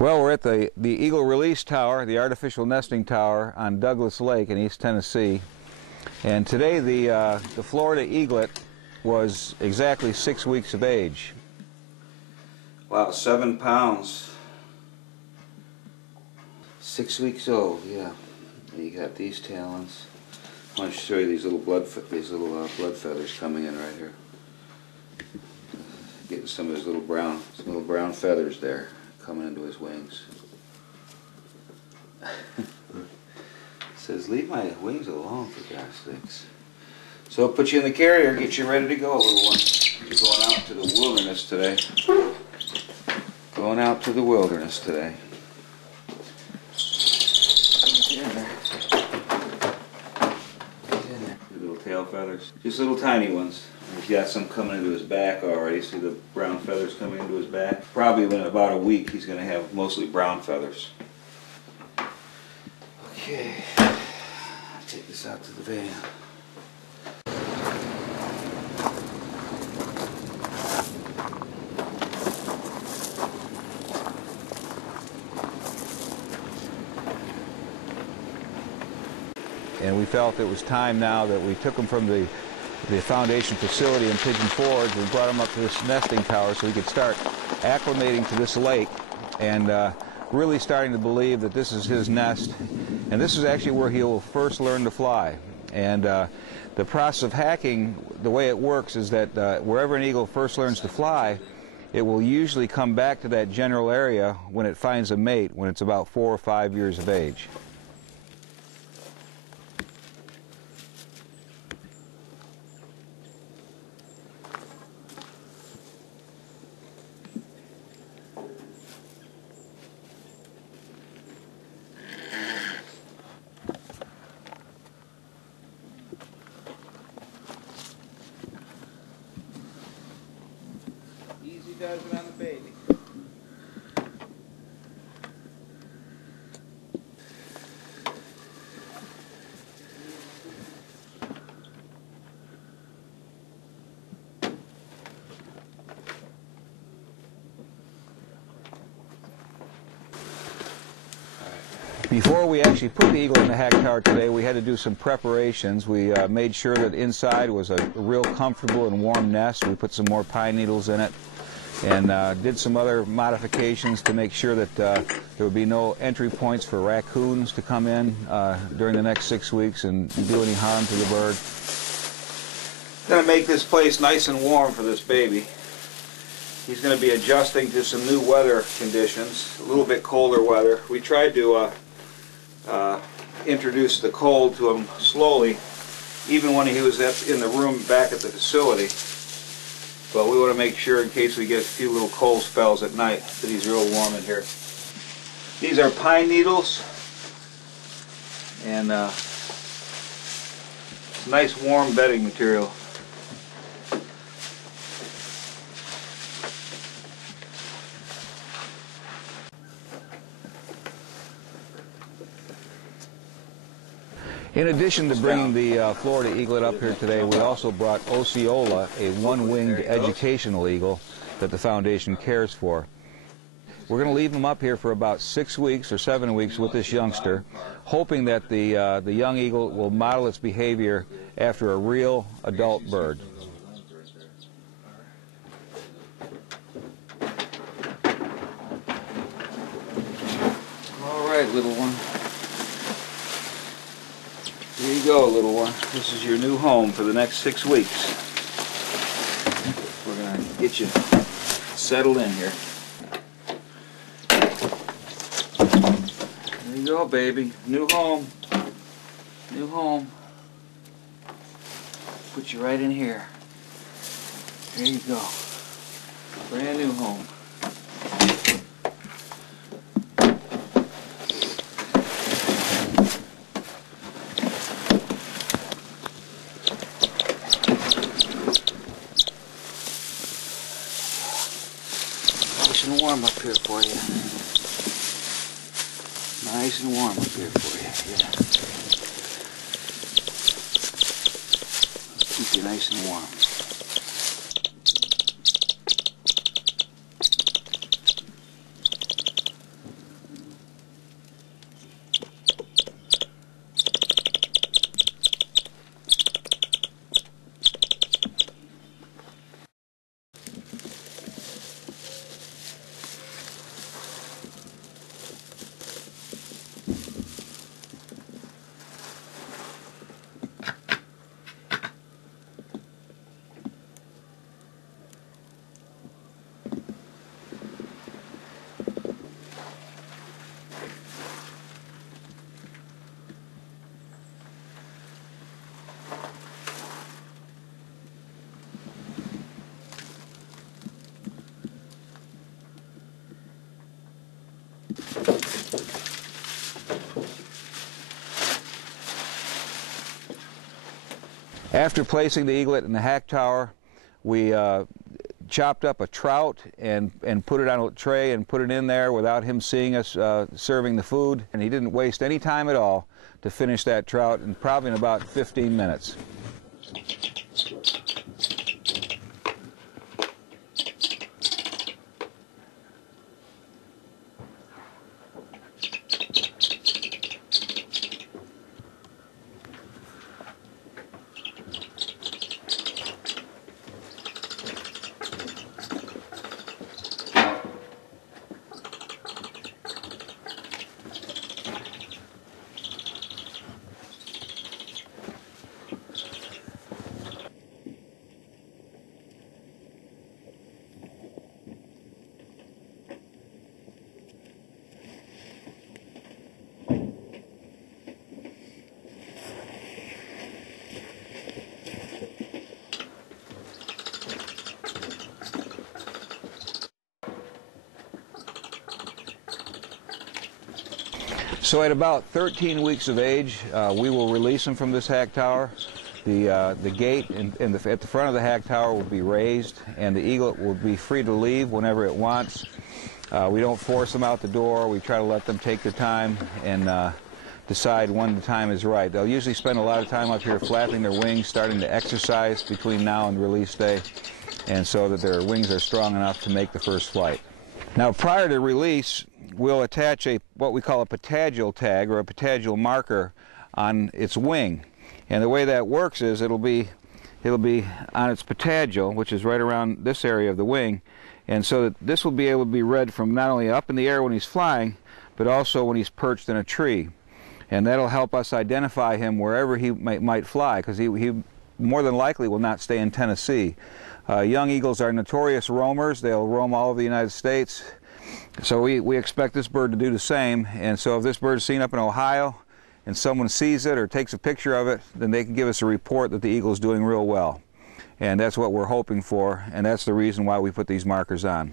Well, we're at the Eagle Release Tower, the artificial nesting tower on Douglas Lake in East Tennessee. And today the Florida eaglet was exactly 6 weeks of age. Wow, 7 pounds. 6 weeks old, yeah. You got these talons. I want to show you these little blood feathers coming in right here. Getting some of his little brown feathers there coming into his wings. It says, "Leave my wings alone, for God's sakes." So I'll put you in the carrier, get you ready to go, little one. You're going out to the wilderness today. Going out to the wilderness today. Get in there. Get in there. Little tail feathers. Just little tiny ones. He's got some coming into his back already. See the brown feathers coming into his back? Probably in about a week he's going to have mostly brown feathers. Okay, I'll take this out to the van. And we felt it was time now that we took him from the foundation facility in Pigeon Forge. We brought him up to this nesting tower so he could start acclimating to this lake and really starting to believe that this is his nest. And this is actually where he'll first learn to fly. And the process of hacking, the way it works is that wherever an eagle first learns to fly, it will usually come back to that general area when it finds a mate, when it's about 4 or 5 years of age. Does it on the baby. Before we actually put the eagle in the hack tower today, we had to do some preparations. We made sure that inside was a real comfortable and warm nest. We put some more pine needles in it, and did some other modifications to make sure that there would be no entry points for raccoons to come in during the next 6 weeks and do any harm to the bird. Going to make this place nice and warm for this baby. He's going to be adjusting to some new weather conditions, a little bit colder weather. We tried to introduce the cold to him slowly, even when he was in the room back at the facility. But we want to make sure, in case we get a few little cold spells at night, that he's real warm in here. These are pine needles, and it's nice warm bedding material. In addition to bringing the Florida eaglet up here today, we also brought Osceola, a one-winged educational eagle that the foundation cares for. We're going to leave him up here for about 6 weeks or 7 weeks with this youngster, hoping that the young eagle will model its behavior after a real adult bird. All right, little one. Here you go, little one. This is your new home for the next 6 weeks. We're going to get you settled in here. There you go, baby. New home. New home. Put you right in here. There you go. Brand new home. Nice and warm up here for you. Nice and warm up here for you. Yeah. Keep you nice and warm. After placing the eaglet in the hack tower, we chopped up a trout and put it on a tray and put it in there without him seeing us serving the food. And he didn't waste any time at all to finish that trout, in probably in about 15 minutes. So at about 13 weeks of age, we will release him from this hack tower. The gate at the front of the hack tower will be raised, and the eaglet will be free to leave whenever it wants. We don't force them out the door. We try to let them take their time and decide when the time is right. They'll usually spend a lot of time up here flapping their wings, starting to exercise between now and release day, and so that their wings are strong enough to make the first flight. Now, prior to release, we'll attach what we call a patagial tag, or a patagial marker, on its wing. And the way that works is it'll be on its patagial, which is right around this area of the wing, and so that this will be able to be read from not only up in the air when he's flying, but also when he's perched in a tree. And that'll help us identify him wherever he might fly, because he more than likely will not stay in Tennessee. Young eagles are notorious roamers. They'll roam all over the United States. So we expect this bird to do the same. And so if this bird is seen up in Ohio and someone sees it or takes a picture of it, then they can give us a report that the eagle is doing real well. And that's what we're hoping for, and that's the reason why we put these markers on.